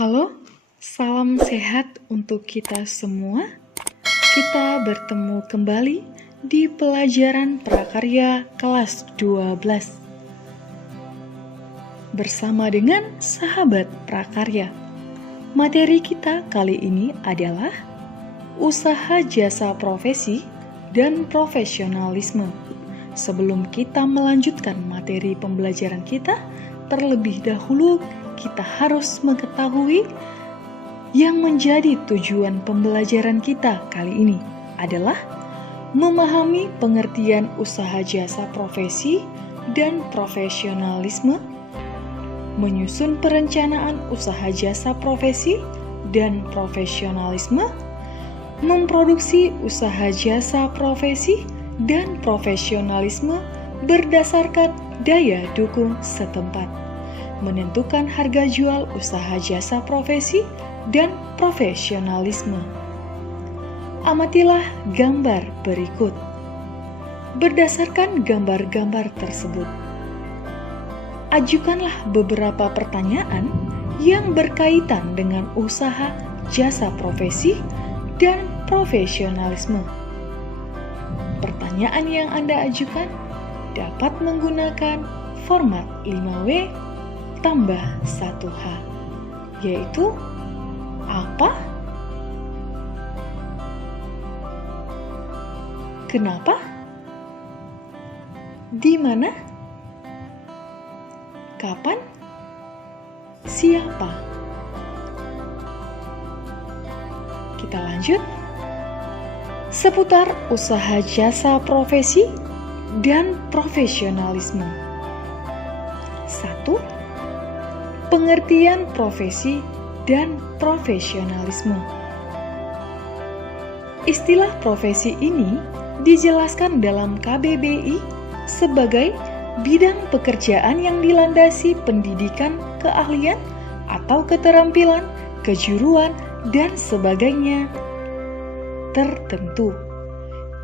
Halo, salam sehat untuk kita semua. Kita bertemu kembali di pelajaran prakarya kelas 12 bersama dengan sahabat prakarya. Materi kita kali ini adalah usaha jasa profesi dan profesionalisme. Sebelum kita melanjutkan materi pembelajaran kita, terlebih dahulu kita harus mengetahui yang menjadi tujuan pembelajaran kita kali ini adalah memahami pengertian usaha jasa profesi dan profesionalisme, menyusun perencanaan usaha jasa profesi dan profesionalisme, memproduksi usaha jasa profesi dan profesionalisme berdasarkan daya dukung setempat, menentukan harga jual usaha jasa profesi dan profesionalisme. Amatilah gambar berikut. Berdasarkan gambar-gambar tersebut, ajukanlah beberapa pertanyaan yang berkaitan dengan usaha jasa profesi dan profesionalisme. Pertanyaan yang Anda ajukan dapat menggunakan format 5W tambah 1H, yaitu apa, kenapa, di mana, kapan, siapa. Kita lanjut. Seputar usaha jasa profesi dan profesionalisme. 1. Pengertian profesi dan profesionalisme. Istilah profesi ini dijelaskan dalam KBBI sebagai bidang pekerjaan yang dilandasi pendidikan, keahlian, atau keterampilan, kejuruan, dan sebagainya tertentu.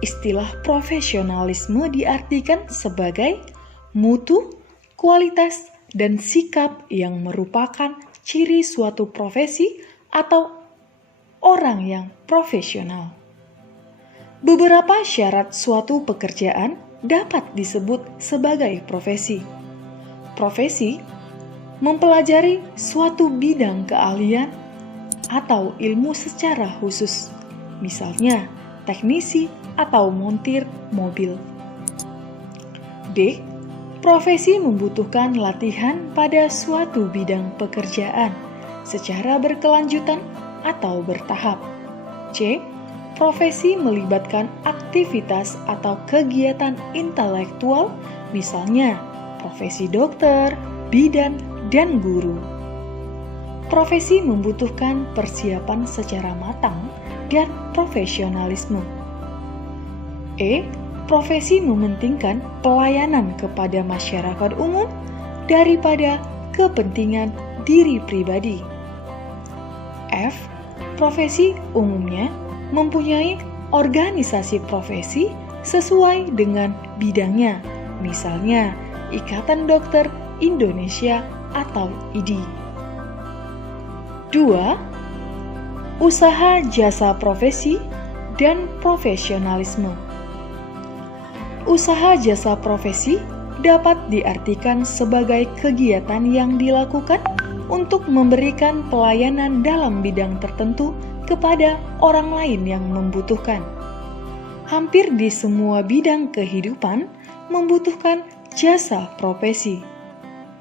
Istilah profesionalisme diartikan sebagai mutu, kualitas, dan sikap yang merupakan ciri suatu profesi atau orang yang profesional. Beberapa syarat suatu pekerjaan dapat disebut sebagai profesi. Profesi mempelajari suatu bidang keahlian atau ilmu secara khusus, misalnya teknisi atau montir mobil. D. Profesi membutuhkan latihan pada suatu bidang pekerjaan secara berkelanjutan atau bertahap. C. Profesi melibatkan aktivitas atau kegiatan intelektual, misalnya profesi dokter, bidan, dan guru. Profesi membutuhkan persiapan secara matang dan profesionalisme. E. Profesi mementingkan pelayanan kepada masyarakat umum daripada kepentingan diri pribadi. F. Profesi umumnya mempunyai organisasi profesi sesuai dengan bidangnya, misalnya Ikatan Dokter Indonesia atau IDI. 2. Usaha jasa profesi dan profesionalisme. Usaha jasa profesi dapat diartikan sebagai kegiatan yang dilakukan untuk memberikan pelayanan dalam bidang tertentu kepada orang lain yang membutuhkan. Hampir di semua bidang kehidupan membutuhkan jasa profesi,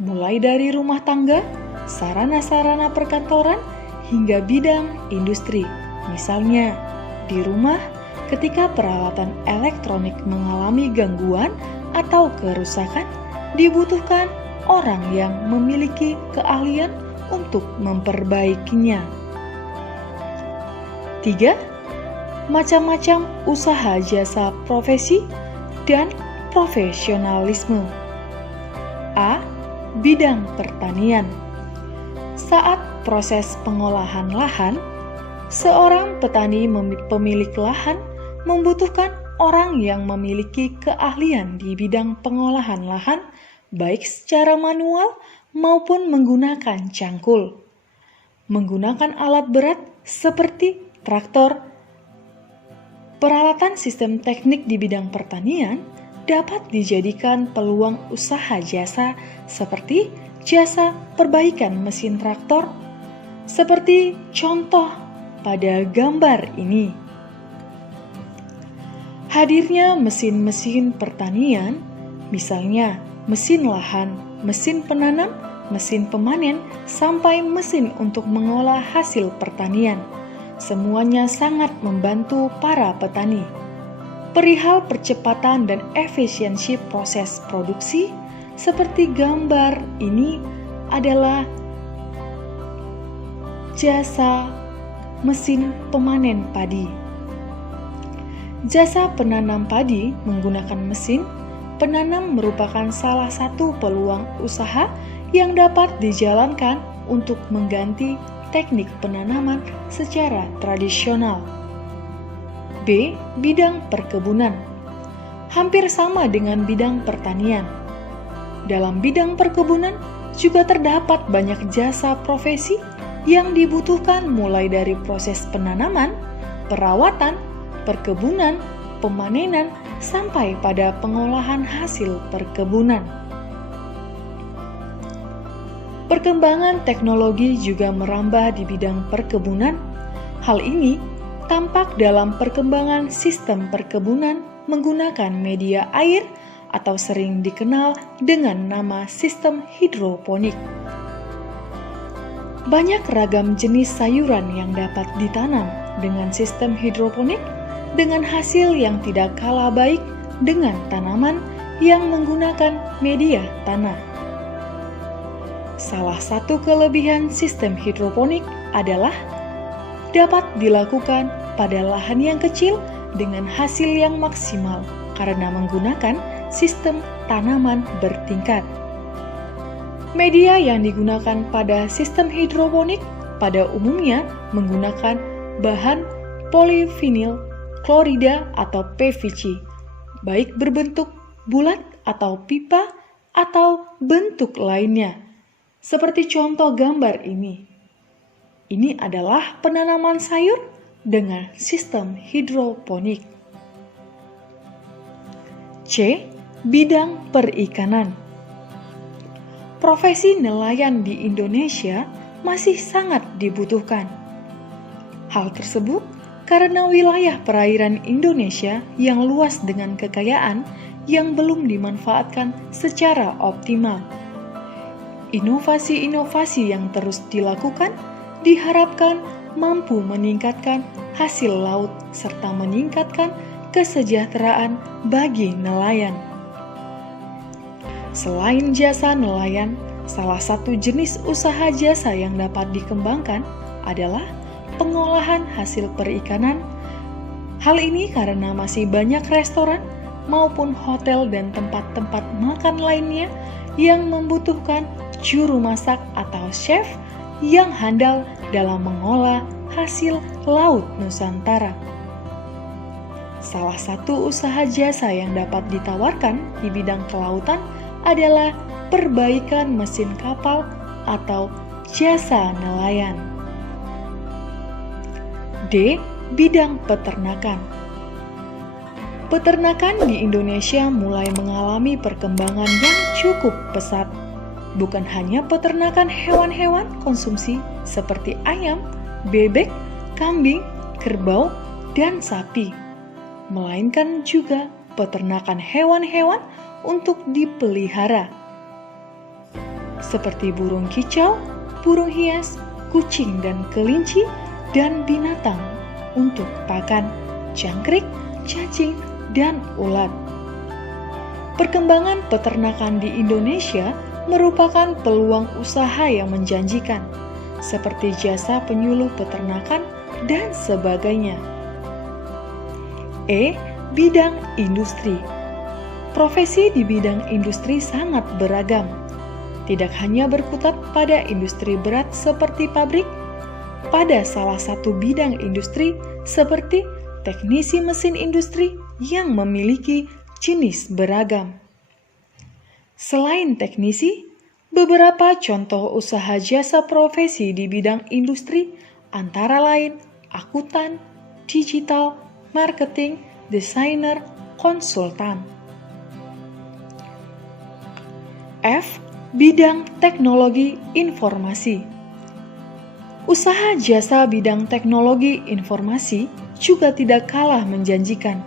mulai dari rumah tangga, sarana-sarana perkantoran, hingga bidang industri. Misalnya, di rumah, ketika peralatan elektronik mengalami gangguan atau kerusakan, dibutuhkan orang yang memiliki keahlian untuk memperbaikinya. 3. Macam-macam usaha jasa profesi dan profesionalisme. A. Bidang pertanian. Saat proses pengolahan lahan, seorang petani pemilik lahan membutuhkan orang yang memiliki keahlian di bidang pengolahan lahan, baik secara manual maupun menggunakan cangkul. menggunakan alat berat seperti traktor. Peralatan sistem teknik di bidang pertanian dapat dijadikan peluang usaha jasa seperti jasa perbaikan mesin traktor, seperti contoh pada gambar ini. Hadirnya mesin-mesin pertanian, misalnya mesin lahan, mesin penanam, mesin pemanen, sampai mesin untuk mengolah hasil pertanian. Semuanya sangat membantu para petani. Perihal percepatan dan efisiensi proses produksi, seperti gambar ini adalah jasa mesin pemanen padi. Jasa penanam padi menggunakan mesin penanam merupakan salah satu peluang usaha yang dapat dijalankan untuk mengganti teknik penanaman secara tradisional. B. Bidang perkebunan. Hampir sama dengan bidang pertanian. Dalam bidang perkebunan juga terdapat banyak jasa profesi yang dibutuhkan mulai dari proses penanaman, perawatan, perkebunan, pemanenan, sampai pada pengolahan hasil perkebunan. Perkembangan teknologi juga merambah di bidang perkebunan. Hal ini tampak dalam perkembangan sistem perkebunan menggunakan media air atau sering dikenal dengan nama sistem hidroponik. Banyak ragam jenis sayuran yang dapat ditanam dengan sistem hidroponik dengan hasil yang tidak kalah baik dengan tanaman yang menggunakan media tanah. Salah satu kelebihan sistem hidroponik adalah dapat dilakukan pada lahan yang kecil dengan hasil yang maksimal karena menggunakan sistem tanaman bertingkat. Media yang digunakan pada sistem hidroponik pada umumnya menggunakan bahan polivinil klorida atau PVC, baik berbentuk bulat atau pipa atau bentuk lainnya. Seperti contoh gambar ini. Ini adalah penanaman sayur dengan sistem hidroponik. C. Bidang perikanan. Profesi nelayan di Indonesia masih sangat dibutuhkan. Hal tersebut karena wilayah perairan Indonesia yang luas dengan kekayaan yang belum dimanfaatkan secara optimal. Inovasi-inovasi yang terus dilakukan diharapkan mampu meningkatkan hasil laut serta meningkatkan kesejahteraan bagi nelayan. Selain jasa nelayan, salah satu jenis usaha jasa yang dapat dikembangkan adalah pengolahan hasil perikanan. Hal ini karena masih banyak restoran maupun hotel dan tempat-tempat makan lainnya yang membutuhkan juru masak atau chef yang handal dalam mengolah hasil laut Nusantara. Salah satu usaha jasa yang dapat ditawarkan di bidang kelautan adalah perbaikan mesin kapal atau jasa nelayan. D. Bidang peternakan. Peternakan di Indonesia mulai mengalami perkembangan yang cukup pesat. Bukan hanya peternakan hewan-hewan konsumsi seperti ayam, bebek, kambing, kerbau, dan sapi, melainkan juga peternakan hewan-hewan untuk dipelihara, seperti burung kicau, burung hias, kucing dan kelinci, dan binatang untuk pakan, jangkrik, cacing, dan ulat. Perkembangan peternakan di Indonesia merupakan peluang usaha yang menjanjikan, seperti jasa penyuluh peternakan dan sebagainya. E. Bidang industri. Profesi di bidang industri sangat beragam. Tidak hanya berkutat pada industri berat seperti pabrik, pada salah satu bidang industri seperti teknisi mesin industri yang memiliki jenis beragam. Selain teknisi, Beberapa contoh usaha jasa profesi di bidang industri antara lain akuntan, digital, marketing, desainer, konsultan. F. Bidang teknologi informasi. Usaha jasa bidang teknologi informasi juga tidak kalah menjanjikan.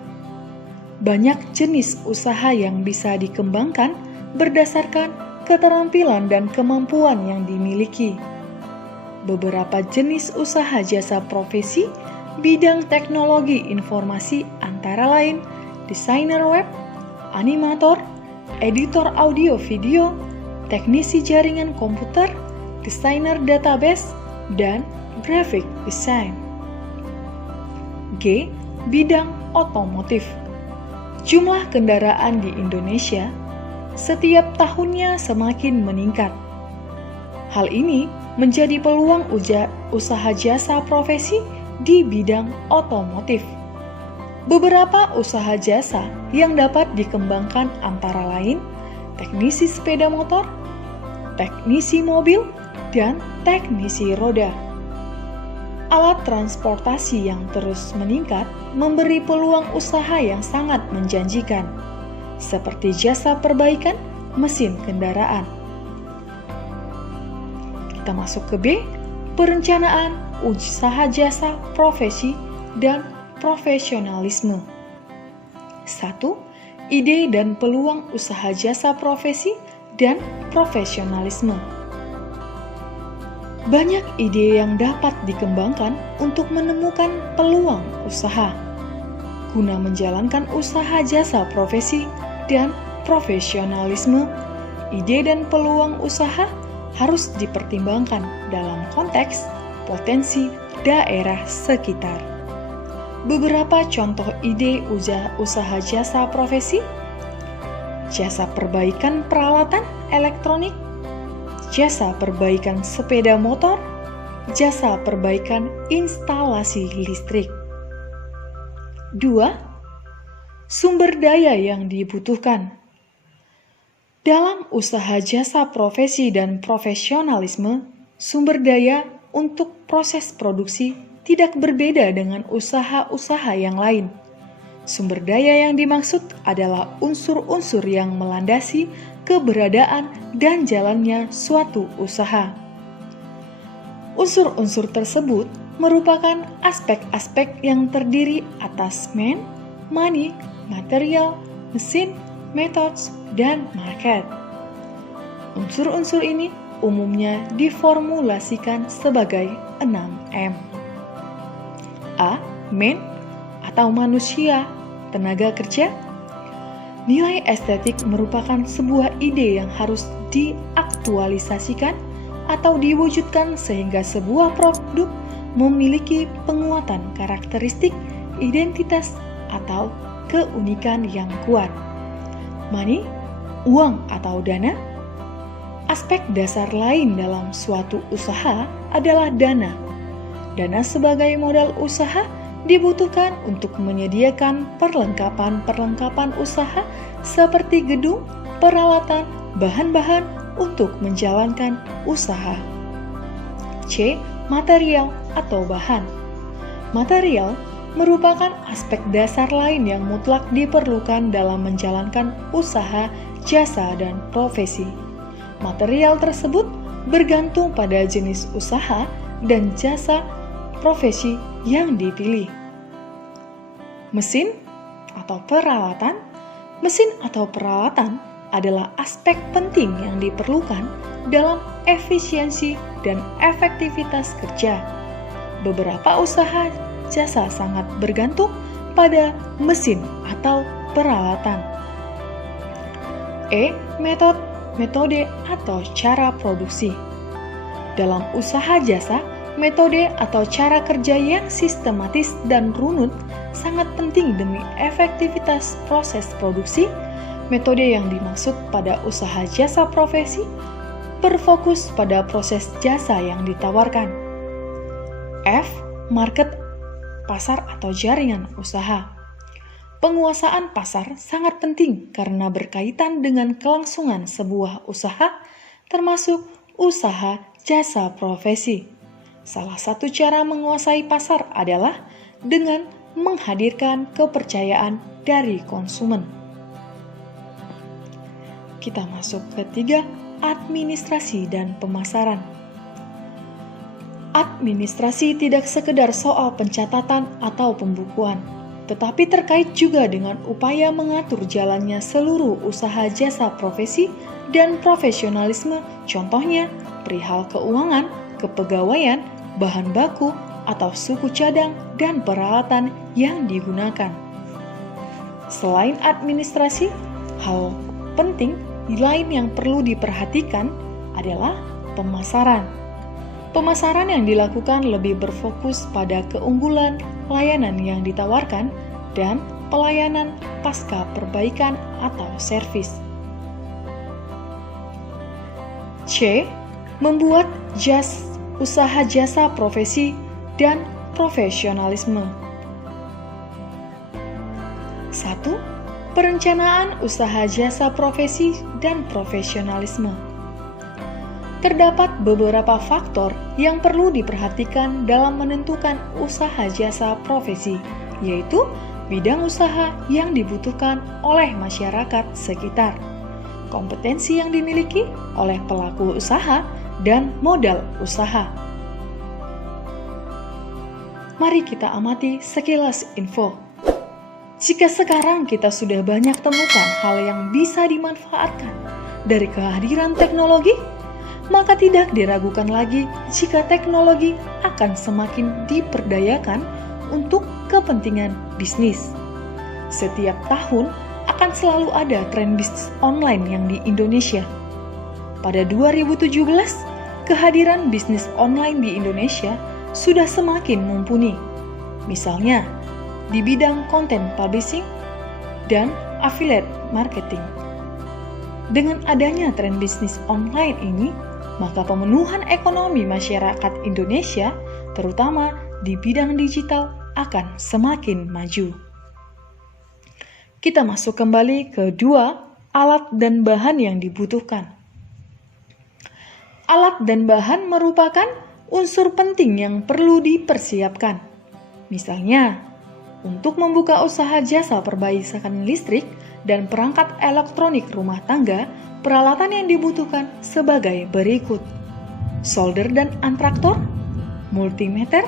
Banyak jenis usaha yang bisa dikembangkan berdasarkan keterampilan dan kemampuan yang dimiliki. Beberapa jenis usaha jasa profesi bidang teknologi informasi antara lain desainer web, animator, editor audio video, teknisi jaringan komputer, desainer database, dan graphic design. G. Bidang otomotif. Jumlah kendaraan di Indonesia setiap tahunnya semakin meningkat. Hal ini menjadi peluang usaha jasa profesi di bidang otomotif. Beberapa usaha jasa yang dapat dikembangkan antara lain teknisi sepeda motor, teknisi mobil, dan teknisi roda. Alat transportasi yang terus meningkat memberi peluang usaha yang sangat menjanjikan, seperti jasa perbaikan mesin kendaraan. Kita masuk ke B, perencanaan usaha jasa profesi dan profesionalisme. 1. Ide dan peluang usaha jasa profesi dan profesionalisme. Banyak ide yang dapat dikembangkan untuk menemukan peluang usaha guna menjalankan usaha jasa profesi dan profesionalisme. Ide dan peluang usaha harus dipertimbangkan dalam konteks potensi daerah sekitar. Beberapa contoh ide usaha jasa profesi: jasa perbaikan peralatan elektronik, jasa perbaikan sepeda motor, jasa perbaikan instalasi listrik. 2. Sumber daya yang dibutuhkan. Dalam usaha jasa profesi dan profesionalisme, sumber daya untuk proses produksi tidak berbeda dengan usaha-usaha yang lain. Sumber daya yang dimaksud adalah unsur-unsur yang melandasi keberadaan dan jalannya suatu usaha. Unsur-unsur tersebut merupakan aspek-aspek yang terdiri atas money, material, mesin, methods, dan market. Unsur-unsur ini umumnya diformulasikan sebagai 6M. A. Man atau manusia, tenaga kerja. Nilai estetik merupakan sebuah ide yang harus diaktualisasikan atau diwujudkan sehingga sebuah produk memiliki penguatan karakteristik, identitas, atau keunikan yang kuat. Money, uang atau dana. Aspek dasar lain dalam suatu usaha adalah dana. Dana sebagai modal usaha dibutuhkan untuk menyediakan perlengkapan-perlengkapan usaha seperti gedung, peralatan, bahan-bahan untuk menjalankan usaha. C. Material atau bahan. Material merupakan aspek dasar lain yang mutlak diperlukan dalam menjalankan usaha, jasa, dan profesi. Material tersebut bergantung pada jenis usaha dan jasa profesi yang dipilih. Mesin atau peralatan. Mesin atau peralatan adalah aspek penting yang diperlukan dalam efisiensi dan efektivitas kerja. Beberapa usaha jasa sangat bergantung pada mesin atau peralatan. E. Metode atau cara produksi. Dalam usaha jasa, metode atau cara kerja yang sistematis dan runut sangat penting demi efektivitas proses produksi. Metode yang dimaksud pada usaha jasa profesi berfokus pada proses jasa yang ditawarkan. F. Market, pasar atau jaringan usaha. Penguasaan pasar sangat penting karena berkaitan dengan kelangsungan sebuah usaha termasuk usaha jasa profesi. Salah satu cara menguasai pasar adalah dengan menghadirkan kepercayaan dari konsumen. Kita masuk ke 3, administrasi dan pemasaran. Administrasi tidak sekedar soal pencatatan atau pembukuan, tetapi terkait juga dengan upaya mengatur jalannya seluruh usaha jasa profesi dan profesionalisme, contohnya perihal keuangan, kepegawaian, bahan baku, atau suku cadang dan peralatan yang digunakan. Selain administrasi, hal penting lain yang perlu diperhatikan adalah pemasaran. Pemasaran yang dilakukan lebih berfokus pada keunggulan layanan yang ditawarkan dan pelayanan pasca perbaikan atau servis. C. Membuat usaha jasa profesi dan profesionalisme. 1. Perencanaan usaha jasa profesi dan profesionalisme. Terdapat beberapa faktor yang perlu diperhatikan dalam menentukan usaha jasa profesi, yaitu bidang usaha yang dibutuhkan oleh masyarakat sekitar, kompetensi yang dimiliki oleh pelaku usaha, dan modal usaha. Mari kita amati sekilas info. Jika sekarang kita sudah banyak temukan hal yang bisa dimanfaatkan dari kehadiran teknologi, maka tidak diragukan lagi jika teknologi akan semakin diperdayakan untuk kepentingan bisnis. Setiap tahun akan selalu ada tren bisnis online yang di Indonesia. Pada 2017, kehadiran bisnis online di Indonesia sudah semakin mumpuni. Misalnya, di bidang content publishing dan affiliate marketing. Dengan adanya tren bisnis online ini, maka pemenuhan ekonomi masyarakat Indonesia, terutama di bidang digital, akan semakin maju. Kita masuk kembali ke 2, alat dan bahan yang dibutuhkan. Alat dan bahan merupakan unsur penting yang perlu dipersiapkan. Misalnya, untuk membuka usaha jasa perbaikan listrik dan perangkat elektronik rumah tangga, peralatan yang dibutuhkan sebagai berikut: solder dan antraktor, multimeter,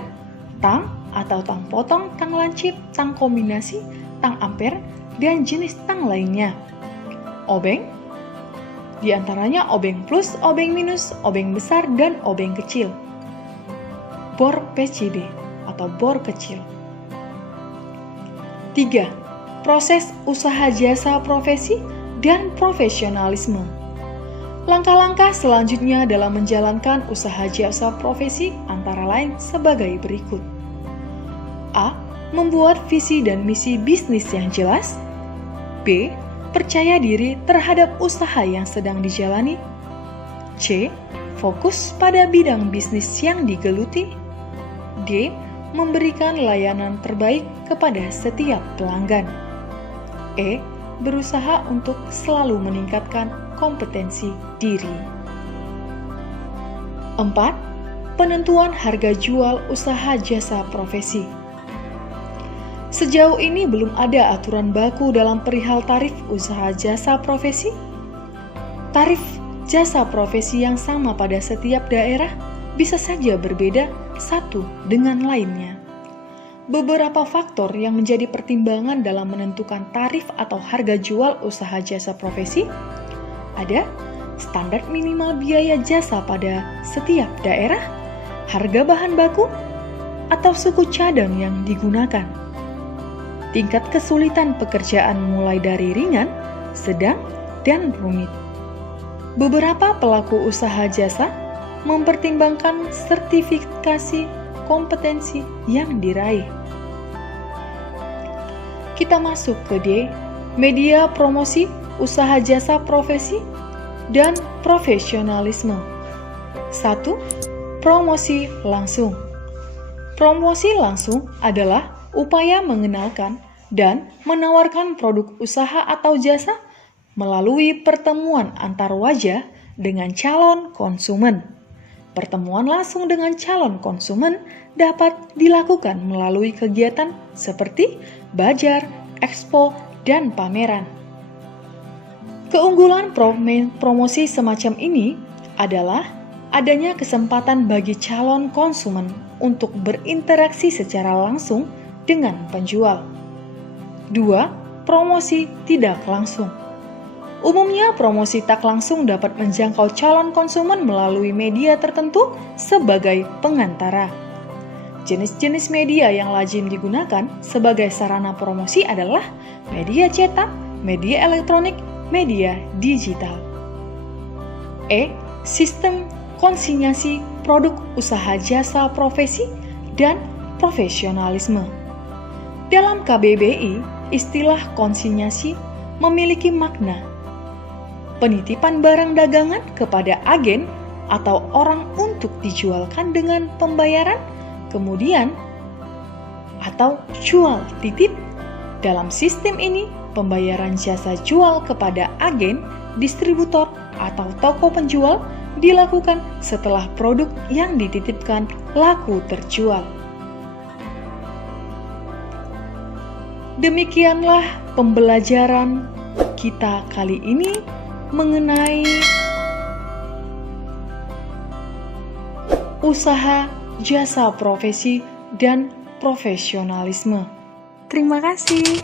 tang atau tang potong, tang lancip, tang kombinasi, tang ampere, dan jenis tang lainnya. Obeng, di antaranya obeng plus, obeng minus, obeng besar, dan obeng kecil. Bor PCB atau bor kecil. 3. Proses usaha jasa profesi dan profesionalisme. Langkah-langkah selanjutnya dalam menjalankan usaha jasa profesi antara lain sebagai berikut. A. Membuat visi dan misi bisnis yang jelas. B. Percaya diri terhadap usaha yang sedang dijalani. C. Fokus pada bidang bisnis yang digeluti. D. Memberikan layanan terbaik kepada setiap pelanggan. E. Berusaha untuk selalu meningkatkan kompetensi diri. 4. Penentuan harga jual usaha jasa profesi. Sejauh ini belum ada aturan baku dalam perihal tarif usaha jasa profesi. Tarif jasa profesi yang sama pada setiap daerah bisa saja berbeda satu dengan lainnya. Beberapa faktor yang menjadi pertimbangan dalam menentukan tarif atau harga jual usaha jasa profesi ada standar minimal biaya jasa pada setiap daerah, harga bahan baku, atau suku cadang yang digunakan. Tingkat kesulitan pekerjaan mulai dari ringan, sedang, dan rumit. Beberapa pelaku usaha jasa mempertimbangkan sertifikasi kompetensi yang diraih. Kita masuk ke D, media promosi usaha jasa profesi dan profesionalisme. 1. Promosi langsung. Promosi langsung adalah upaya mengenalkan dan menawarkan produk usaha atau jasa melalui pertemuan antar wajah dengan calon konsumen. Pertemuan langsung dengan calon konsumen dapat dilakukan melalui kegiatan seperti bazar, expo, dan pameran. Keunggulan promosi semacam ini adalah adanya kesempatan bagi calon konsumen untuk berinteraksi secara langsung dengan penjual. 2. Promosi tidak langsung. Umumnya, promosi tak langsung dapat menjangkau calon konsumen melalui media tertentu sebagai pengantara. Jenis-jenis media yang lazim digunakan sebagai sarana promosi adalah media cetak, media elektronik, media digital. Sistem konsinyasi produk usaha jasa profesi dan profesionalisme. Dalam KBBI, istilah konsinyasi memiliki makna penitipan barang dagangan kepada agen atau orang untuk dijualkan dengan pembayaran kemudian atau jual titip. Dalam sistem ini, pembayaran jasa jual kepada agen, distributor, atau toko penjual dilakukan setelah produk yang dititipkan laku terjual. Demikianlah pembelajaran kita kali ini mengenai usaha, jasa profesi, dan profesionalisme. Terima kasih.